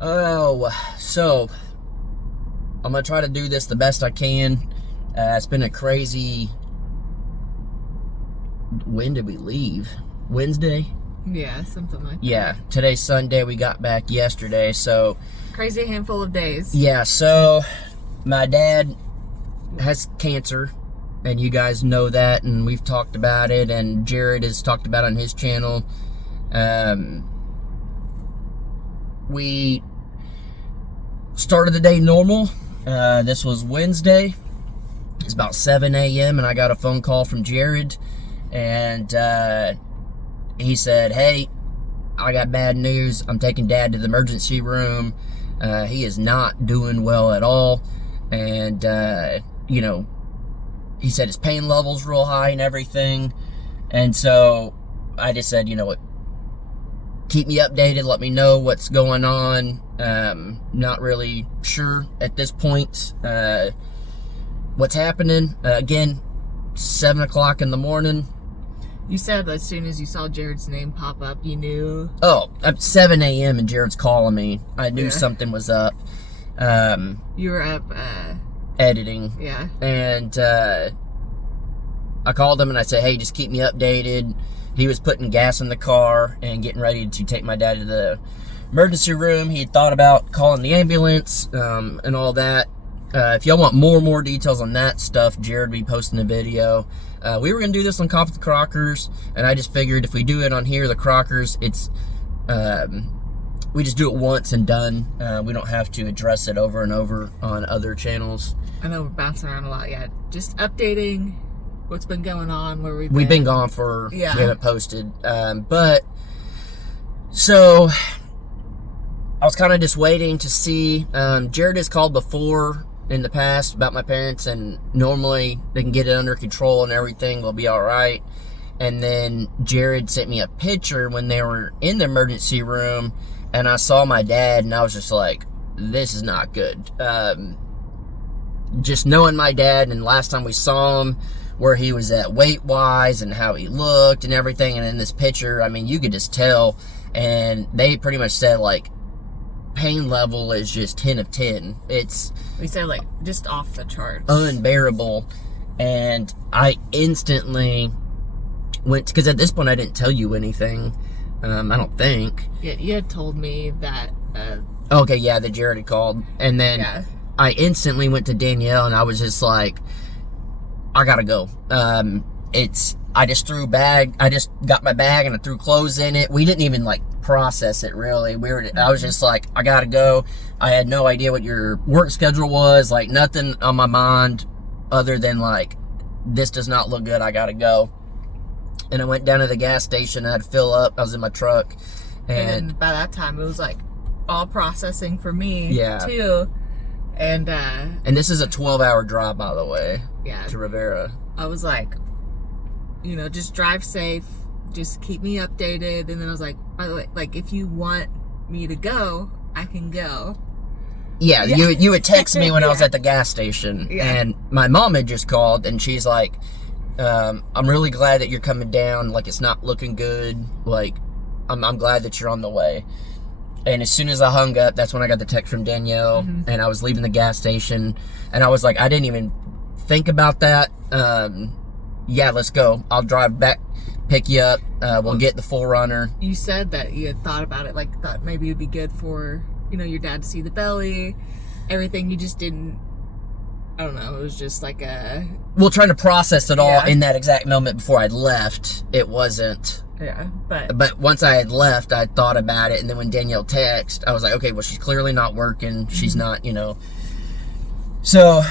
Oh, so I'm gonna try to do this the best I can. It's been a crazy. When did we leave? Wednesday? Yeah, something like that. Yeah, today's Sunday. We got back yesterday, so Crazy handful of days. yeah. So my dad has cancer, and you guys know that, and we've talked about it, and Jared has talked about it on his channel. We started the day normal. This was Wednesday. It's about 7 a.m. and I got a phone call from Jared, and he said, "Hey, I got bad news. I'm taking Dad to the emergency room. He is not doing well at all, and he said his pain level's real high and everything." And so I just said, you know what, keep me updated, let me know what's going on. Not really sure at this point what's happening. Again, 7 o'clock in the morning. You said as soon as you saw Jared's name pop up, you knew. Oh, at 7 a.m. and Jared's calling me. I knew something was up. You were up, editing. yeah. And I called him and I said, hey, just keep me updated. He was putting gas in the car and getting ready to take my dad to the emergency room. He had thought about calling the ambulance and all that. If y'all want more details on that stuff, Jared will be posting a video. We were going to do this on Coffee with the Crockers, and I just figured if we do it on here, the Crockers, it's we just do it once and done. We don't have to address it over and over on other channels. I know we're bouncing around a lot yet. Just updating what's been going on, where We've been gone for, yeah. We haven't posted. But, so, I was kind of just waiting to see. Jared has called before in the past about my parents, and normally they can get it under control and everything will be alright. And then Jared sent me a picture when they were in the emergency room, and I saw my dad, and I was just like, this is not good. Just knowing my dad, and last time we saw him, where he was at weight-wise and how he looked and everything, and in this picture, I mean, you could just tell, and they pretty much said, like, pain level is just 10 of 10. It's... We said, like, just off the charts. Unbearable. And I instantly went... Because at this point, I didn't tell you anything. I don't think. Yeah, you had told me that... Okay, yeah, that Jared had called. And then I instantly went to Danielle, and I was just like, I gotta go. I just got my bag and I threw clothes in it. We didn't even like process it really. I was just like, I gotta go. I had no idea what your work schedule was, like nothing on my mind other than like, this does not look good, I gotta go. And I went down to the gas station, I had to fill up, I was in my truck. And then by that time it was like all processing for me too. And this is a 12-hour drive, by the way, to Rivera. I was like, just drive safe, just keep me updated. And then I was like, by the way, like, if you want me to go, I can go. Yeah. You would text me when I was at the gas station. And my mom had just called, and she's like, I'm really glad that you're coming down. Like, it's not looking good. Like, I'm glad that you're on the way. And as soon as I hung up, that's when I got the text from Danielle, and I was leaving the gas station, and I was like, I didn't even think about that. Yeah, let's go. I'll drive back, pick you up. We'll get the 4Runner. You said that you had thought about it, like, thought maybe it would be good for, your dad to see the belly, everything. You just didn't, I don't know, it was just like a... Well, trying to process it all in that exact moment before I'd left, it wasn't... Yeah, but once I had left, I thought about it, and then when Danielle texted, I was like, okay, well, she's clearly not working. She's not, So,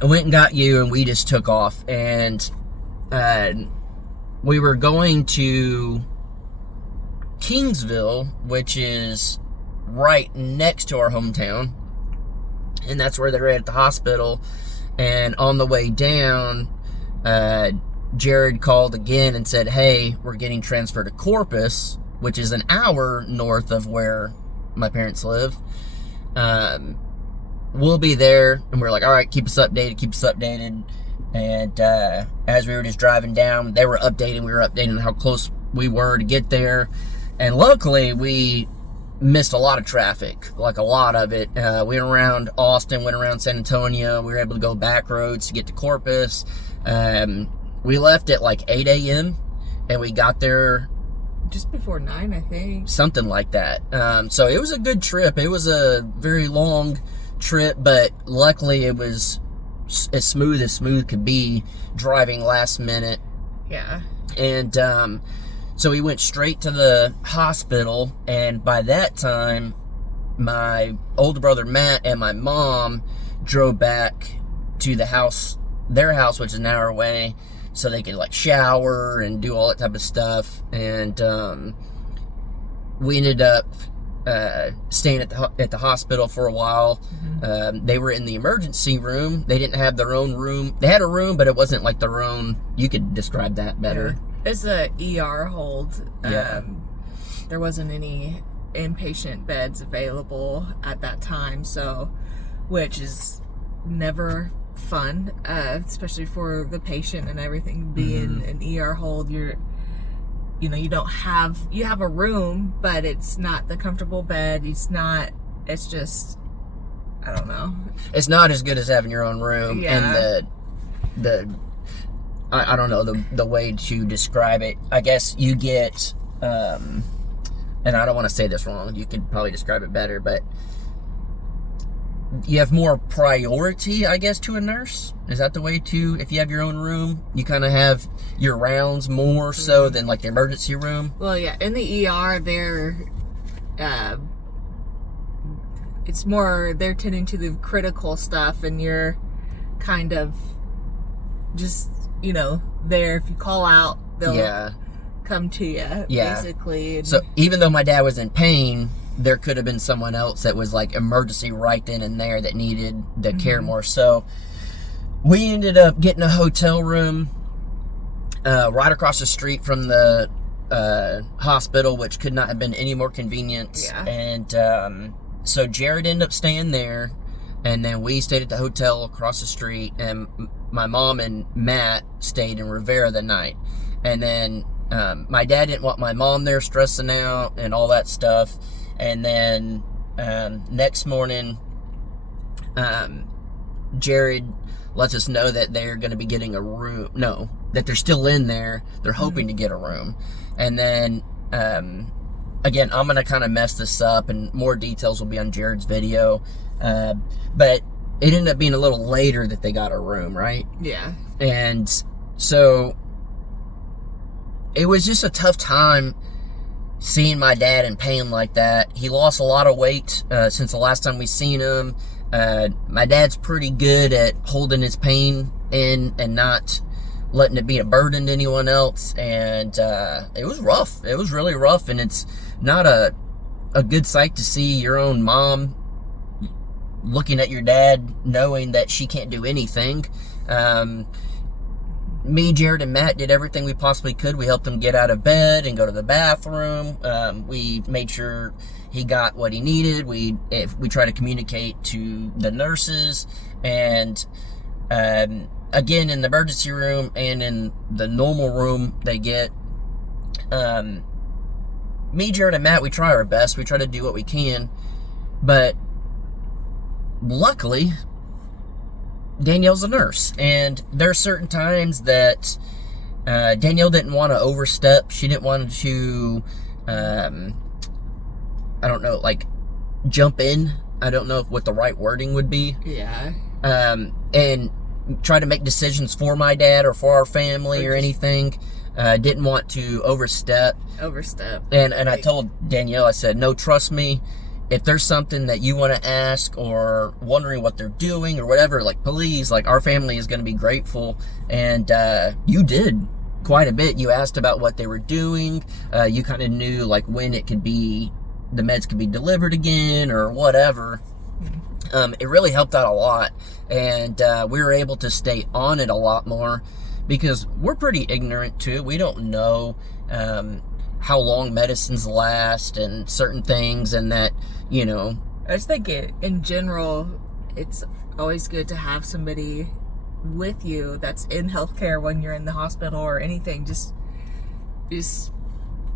I went and got you, and we just took off, and we were going to Kingsville, which is right next to our hometown, and that's where they're at the hospital. And on the way down, Jared called again and said, hey, we're getting transferred to Corpus, which is an hour north of where my parents live. We'll be there. And we're like, all right, keep us updated. And as we were just driving down, they were updating. We were updating how close we were to get there. And luckily, we missed a lot of traffic, like a lot of it. We went around Austin, went around San Antonio. We were able to go back roads to get to Corpus. We left at like 8 a.m. and we got there just before 9, I think. Something like that. So it was a good trip. It was a very long trip, but luckily it was as smooth could be, driving last minute. Yeah. And so we went straight to the hospital, and by that time my older brother Matt and my mom drove back to the house, their house, which is an hour away, so they could like shower and do all that type of stuff. And we ended up staying at the hospital for a while. They were in the emergency room. They didn't have their own room. They had a room, but it wasn't like their own. You could describe that better. It's a ER hold. Yeah. There wasn't any inpatient beds available at that time, so, which is never fun, especially for the patient and everything. Being an ER hold, you have a room, but it's not the comfortable bed. It's just, I don't know. It's not as good as having your own room. Yeah. And I don't know the way to describe it. I guess you get, and I don't want to say this wrong, you could probably describe it better, but you have more priority, I guess, to a nurse. Is that the way to, if you have your own room, you kind of have your rounds more so than like the emergency room? Well, yeah, in the ER, it's more, they're tending to the critical stuff, and you're kind of just, there. If you call out, they'll come to you, basically. And so even though my dad was in pain, there could have been someone else that was like emergency right then and there that needed the care more. So we ended up getting a hotel room right across the street from the hospital, which could not have been any more convenient. Yeah. And so Jared ended up staying there, and then we stayed at the hotel across the street, and my mom and Matt stayed in Rivera the night. And then my dad didn't want my mom there stressing out and all that stuff. And then next morning, Jared lets us know that they're going to be getting a room. No, that they're still in there. They're hoping to get a room. And then, again, I'm going to kind of mess this up, and more details will be on Jared's video. But it ended up being a little later that they got a room, right? Yeah. And so it was just a tough time seeing my dad in pain like that. He lost a lot of weight since the last time we seen him. My dad's pretty good at holding his pain in and not letting it be a burden to anyone else. And it was rough. It was really rough, and it's not a good sight to see your own mom looking at your dad knowing that she can't do anything. Me, Jared, and Matt did everything we possibly could. We helped him get out of bed and go to the bathroom. We made sure he got what he needed. We tried to communicate to the nurses. And again, in the emergency room and in the normal room they get, me, Jared, and Matt, we try our best. We try to do what we can. But luckily, Danielle's a nurse, and there are certain times that Danielle didn't want to overstep. She didn't want to, I don't know, like, jump in. I don't know what the right wording would be. Yeah. And try to make decisions for my dad or for our family or anything. Didn't want to overstep. And I told Danielle, I said, no, trust me. If there's something that you want to ask or wondering what they're doing or whatever, like, please, like, our family is going to be grateful. And you did quite a bit. You asked about what they were doing. You kind of knew, like, when it could be, the meds could be delivered again or whatever. It really helped out a lot. And we were able to stay on it a lot more because we're pretty ignorant to it. We don't know how long medicines last and certain things, and that, I just think in general, it's always good to have somebody with you that's in healthcare when you're in the hospital or anything, just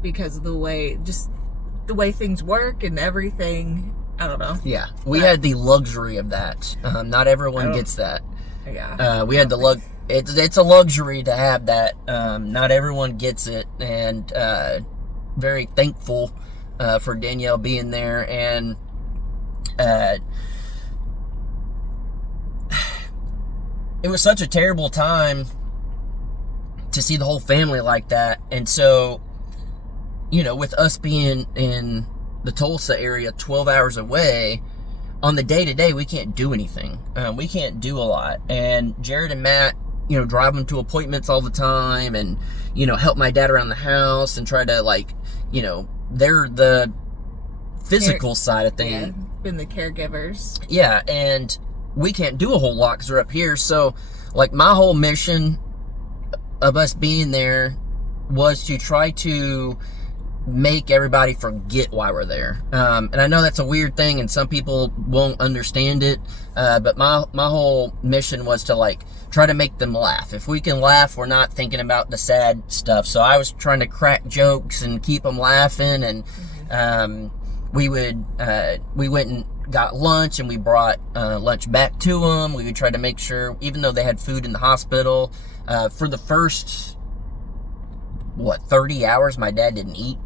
because of the the way things work and everything. I don't know. Yeah, we had the luxury of that. Not everyone gets that. Yeah. We had the it's a luxury to have that. Not everyone gets it, and very thankful for Danielle being there. And it was such a terrible time to see the whole family like that. And so, you know, with us being in the Tulsa area 12 hours away, on the day-to-day, we can't do anything. We can't do a lot. And Jared and Matt, you know, drive them to appointments all the time and, you know, help my dad around the house and try to, like, you know, they're the physical side of things. Yeah, been the caregivers. Yeah, and we can't do a whole lot because we're up here. So, like, my whole mission of us being there was to try to make everybody forget why we're there. And I know that's a weird thing and some people won't understand it, but my whole mission was to, like, try to make them laugh. If we can laugh, we're not thinking about the sad stuff. So I was trying to crack jokes and keep them laughing. And we went and got lunch, and we brought lunch back to them. We would try to make sure, even though they had food in the hospital, for the first 30 hours my dad didn't eat,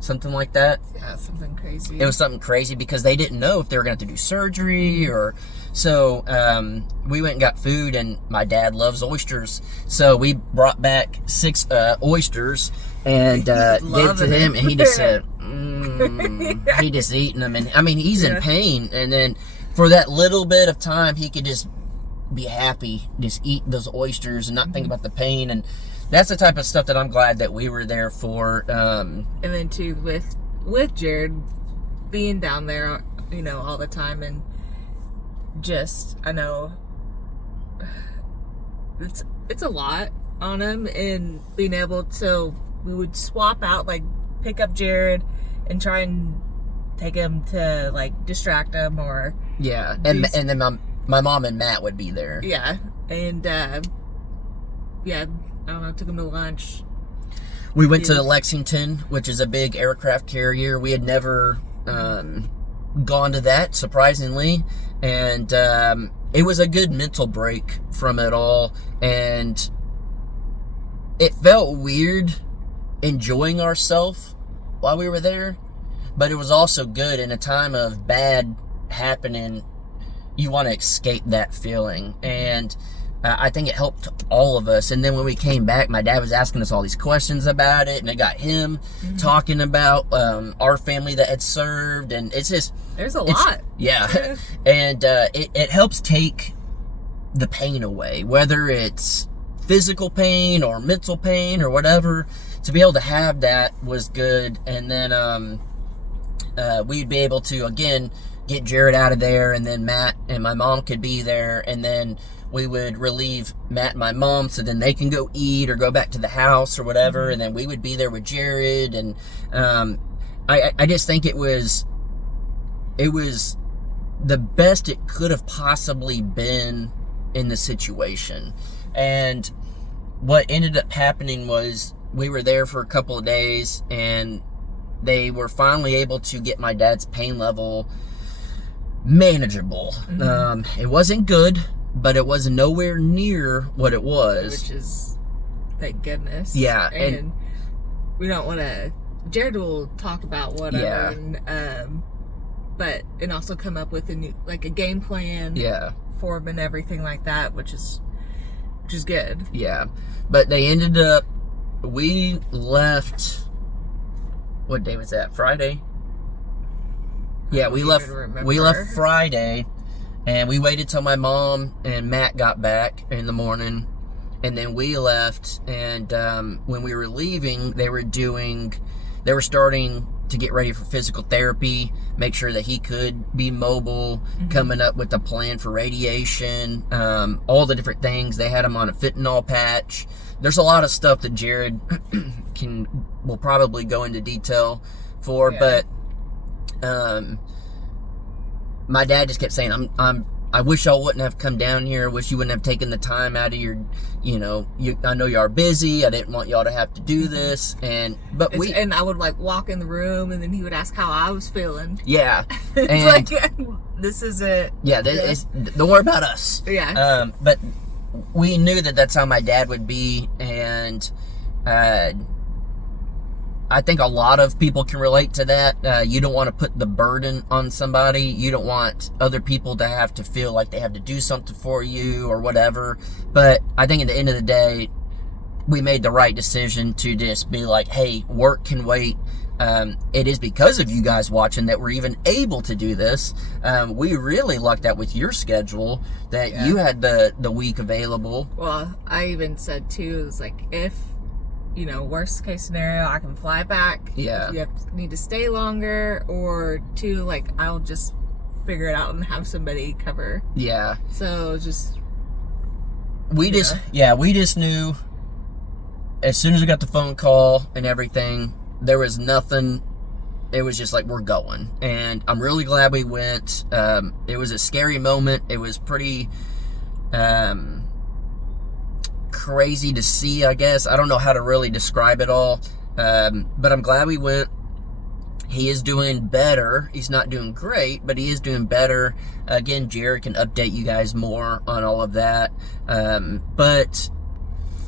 something like that. Yeah, something crazy. It was something crazy because they didn't know if they were going to have to do surgery or so. We went and got food, and my dad loves oysters, so we brought back 6 oysters and gave to him, and he just said, he just eating them. And I mean, he's in pain, and then for that little bit of time he could just be happy, just eat those oysters and not think about the pain. And that's the type of stuff that I'm glad that we were there for. And then too, with Jared being down there, you know, all the time, and just, I know it's a lot on him, and being able to, we would swap out, like, pick up Jared and try and take him to, like, distract him, or yeah, and then my mom and Matt would be there. Yeah, and yeah, I don't know, took him to lunch. We went to the Lexington, which is a big aircraft carrier. We had never gone to that, surprisingly, and it was a good mental break from it all. And it felt weird enjoying ourselves while we were there, but it was also good. In a time of bad happening, you want to escape that feeling, and I think it helped all of us. And then when we came back, my dad was asking us all these questions about it, and it got him talking about our family that had served, and it's just, there's a lot. Yeah. And it helps take the pain away, whether it's physical pain or mental pain or whatever. To be able to have that was good. And then we'd be able to, again, get Jared out of there, and then Matt and my mom could be there, and then we would relieve Matt and my mom so then they can go eat or go back to the house or whatever, and then we would be there with Jared. And I just think it was the best it could have possibly been in the situation. And what ended up happening was we were there for a couple of days, and they were finally able to get my dad's pain level manageable. It wasn't good, but it was nowhere near what it was. Which is, thank goodness. Yeah. And we don't want to, Jared will talk about whatever, yeah. and also come up with a new, like, a game plan, yeah, for him and everything like that, which is good. Yeah. But they ended up, we left, what day was that? Friday? Yeah, we left Friday, and we waited till my mom and Matt got back in the morning, and then we left. And when we were leaving, they were starting to get ready for physical therapy, make sure that he could be mobile, coming up with a plan for radiation, all the different things. They had him on a fentanyl patch. There's a lot of stuff that Jared will probably go into detail for, but my dad just kept saying, I'm I wish y'all wouldn't have come down here. I wish you wouldn't have taken the time out of your, I know y'all are busy. I didn't want y'all to have to do this. And I would like walk in the room, and then he would ask how I was feeling. Yeah. It's and like, this is it. Yeah, don't worry about us. Yeah. But we knew that that's how my dad would be, and I think a lot of people can relate to that. You don't want to put the burden on somebody. You don't want other people to have to feel like they have to do something for you or whatever. But I think at the end of the day, we made the right decision to just be like, hey, work can wait. It is because of you guys watching that we're even able to do this. We really lucked out with your schedule that you had the week available. Well, I even said too, it was like, if worst case scenario, I can fly back. Yeah. If you need to stay longer, or two, like, I'll just figure it out and have somebody cover. Yeah. So we just knew as soon as we got the phone call and everything, there was nothing. It was just like, we're going. And I'm really glad we went. It was a scary moment. It was pretty, crazy to see, I guess. I don't know how to really describe it all, but I'm glad we went. He is doing better. He's not doing great, but he is doing better. Again, Jared can update you guys more on all of that, but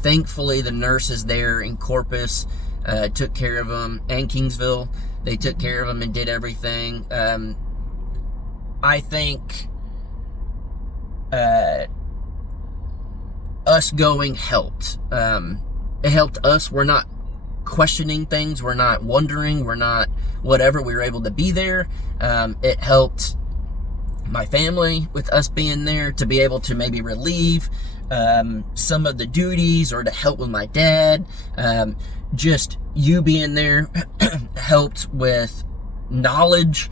thankfully the nurses there in Corpus took care of him, and Kingsville. They took care of him and did everything. I think us going helped. It helped us. We're not questioning things. We're not wondering. We're not whatever. We were able to be there. It helped my family with us being there to be able to maybe relieve some of the duties or to help with my dad. Just you being there helped with knowledge.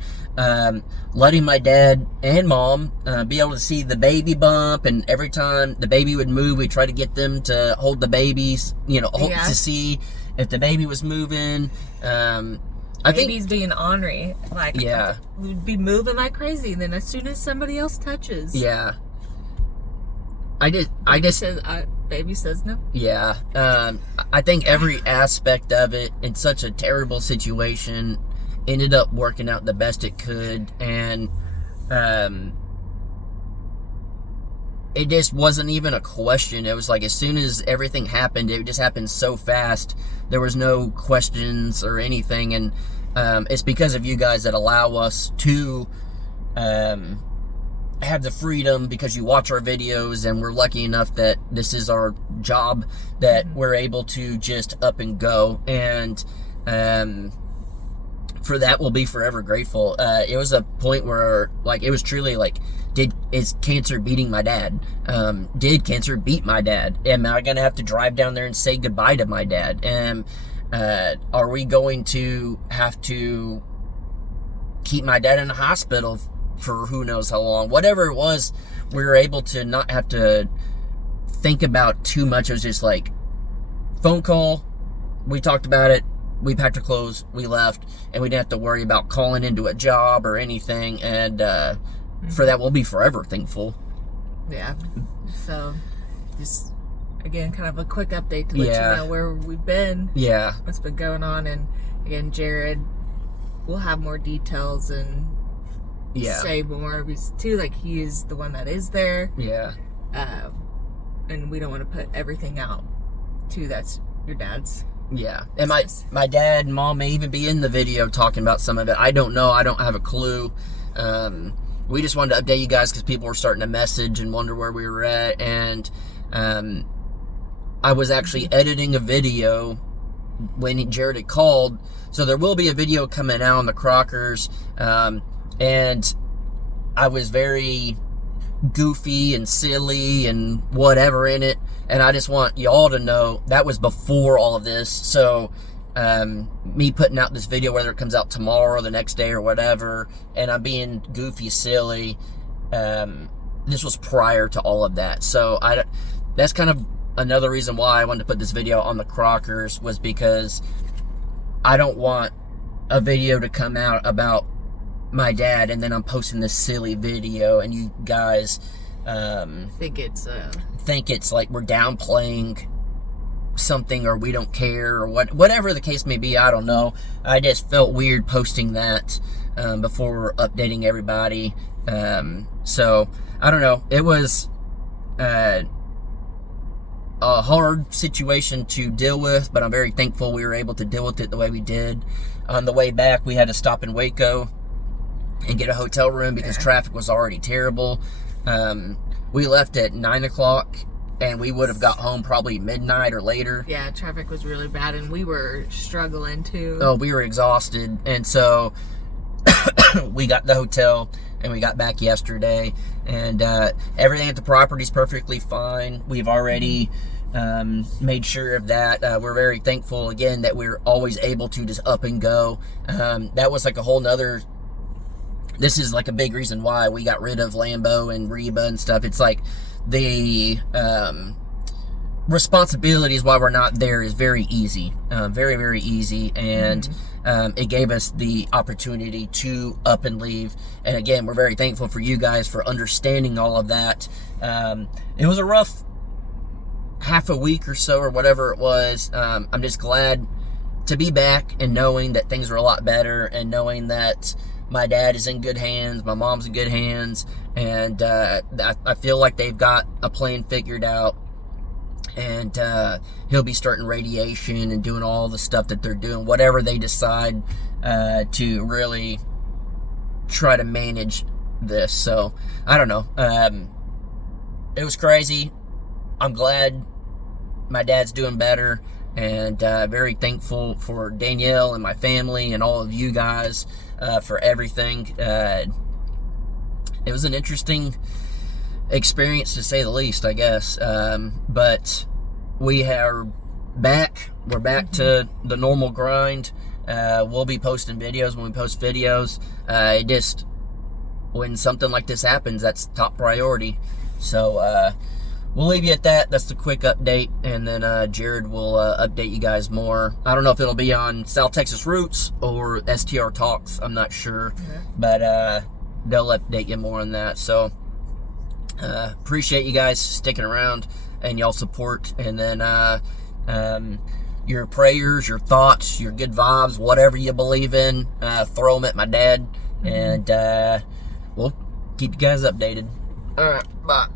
Letting my dad and mom be able to see the baby bump, and every time the baby would move, we try to get them to hold the babies, to see if the baby was moving. I think baby's being ornery, like, we'd be moving like crazy, and then as soon as somebody else touches, baby says no. Yeah, I think every aspect of it in such a terrible situation ended up working out the best it could, and it just wasn't even a question. It was like, as soon as everything happened, it just happened so fast. There was no questions or anything, and it's because of you guys that allow us to have the freedom, because you watch our videos, and we're lucky enough that this is our job, that we're able to just up and go, and for that, we'll be forever grateful. It was a point where, like, it was truly like, is cancer beating my dad? Did cancer beat my dad? Am I going to have to drive down there and say goodbye to my dad? And are we going to have to keep my dad in the hospital for who knows how long? Whatever it was, we were able to not have to think about too much. It was just like, phone call, we talked about it, we packed our clothes, we left, and we didn't have to worry about calling into a job or anything, and for that, we'll be forever thankful. Yeah. So, just, again, kind of a quick update to let you know where we've been. Yeah. What's been going on, and again, Jared will have more details and say more, because too, like, he is the one that is there. Yeah. And we don't want to put everything out, too. That's your dad's. Yeah, and my dad and mom may even be in the video talking about some of it. I don't know. I don't have a clue. We just wanted to update you guys because people were starting to message and wonder where we were at. And I was actually editing a video when Jared had called. So there will be a video coming out on the Crockers. And I was very goofy and silly and whatever in it, and I just want y'all to know that was before all of this. So me putting out this video, whether it comes out tomorrow or the next day or whatever, and I'm being goofy, silly, this was prior to all of that. So that's kind of another reason why I wanted to put this video on the Crockers, was because I don't want a video to come out about my dad, and then I'm posting this silly video, and you guys think it's like we're downplaying something, or we don't care, or whatever the case may be. I don't know. I just felt weird posting that before updating everybody. So I don't know. It was a hard situation to deal with, but I'm very thankful we were able to deal with it the way we did. On the way back, we had to stop in Waco and get a hotel room because traffic was already terrible. We left at 9 o'clock, and we would have got home probably midnight or later. Yeah, traffic was really bad, and we were struggling too. Oh, we were exhausted, and so we got the hotel, and we got back yesterday, and everything at the property is perfectly fine. We've already made sure of that. We're very thankful, again, that we're always able to just up and go. That was like a whole nother... This is like a big reason why we got rid of Lambo and Reba and stuff. It's like the responsibilities while we're not there is very easy. Very, very easy. And it gave us the opportunity to up and leave. And again, we're very thankful for you guys for understanding all of that. It was a rough half a week or so, or whatever it was. I'm just glad to be back and knowing that things are a lot better, and knowing that my dad is in good hands, my mom's in good hands, and I feel like they've got a plan figured out, and he'll be starting radiation and doing all the stuff that they're doing, whatever they decide to really try to manage this. So, I don't know. It was crazy. I'm glad my dad's doing better, and very thankful for Danielle and my family and all of you guys for everything. It was an interesting experience, to say the least, I guess. But we are back. We're back to the normal grind. We'll be posting videos when we post videos. It just, when something like this happens, that's top priority. So we'll leave you at that. That's the quick update, and then Jared will update you guys more. I don't know if it'll be on South Texas Roots or STR Talks. I'm not sure, but they'll update you more on that. So appreciate you guys sticking around and y'all support, and then your prayers, your thoughts, your good vibes, whatever you believe in, throw them at my dad, and we'll keep you guys updated. All right, bye.